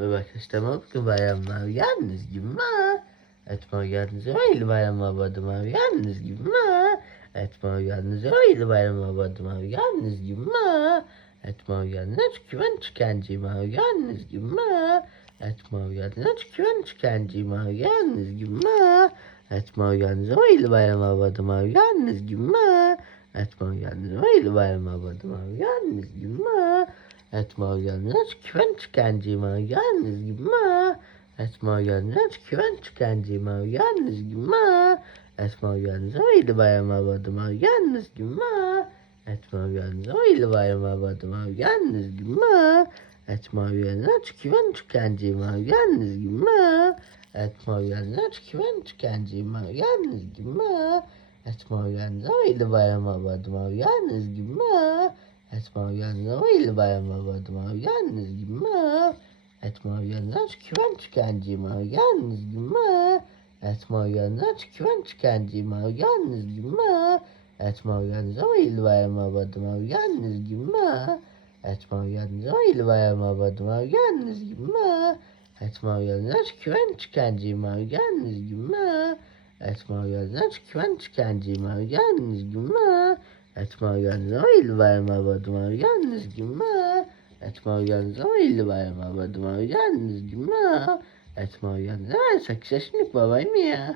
Bak işte bugün bayramlar yalnız gibi ma. Etme yalnız öyle bayram abadım abi yalnız gibi ma. Etme yalnız öyle bayram abadım abi yalnız gibi ma. Etme yalnız güven çıkancıyım abi yalnız gibi ma. Etme yalnız güven çıkancıyım abi yalnız gibi ma. Etme yalnız öyle bayram abadım abi yalnız gibi ma. Etme yalnız öyle bayram abadım abi yalnız gibi ma. Etme yalnız güven çıkancıyım abi yalnız gibi ma. Etme yalnız güven çıkancıyım abi yalnız gibi ma. Etme yalnız öyle bayram abadım abi yalnız gibi ma. Etme yalnız öyle bayram abadım abi yalnız gibi ma. Etme yalnız güven çıkancıyım abi yalnız gibi ma. Etme yalnız güven çıkancıyım abi yalnız gibi ma. Etme yalnız öyle bayram abadım abi yalnız gibi ma. Etme yalnız öyle bayram abadım abi yalnız gibi ma. Etme yalnız güven çıkancıyım abi yalnız gibi ma. Etme yalnız güven çıkancıyım abi yalnız gibi ma. Etme yalnız öyle bayram abadım abi yalnız gibi ma. Etme yalnız öyle bayram abadım abi yalnız gibi ma. Etme yalnız güven çıkancıyım abi yalnız gibi ma. Etme yalnız güven çıkancıyım abi yalnız gibi ma. Etme yalnız öyle bayram abadım abi yalnız gibi ma. Etme yalnız öyle bayram abadım abi yalnız gibi ma. Etme yalnız 8 yaşındaki babayım ya.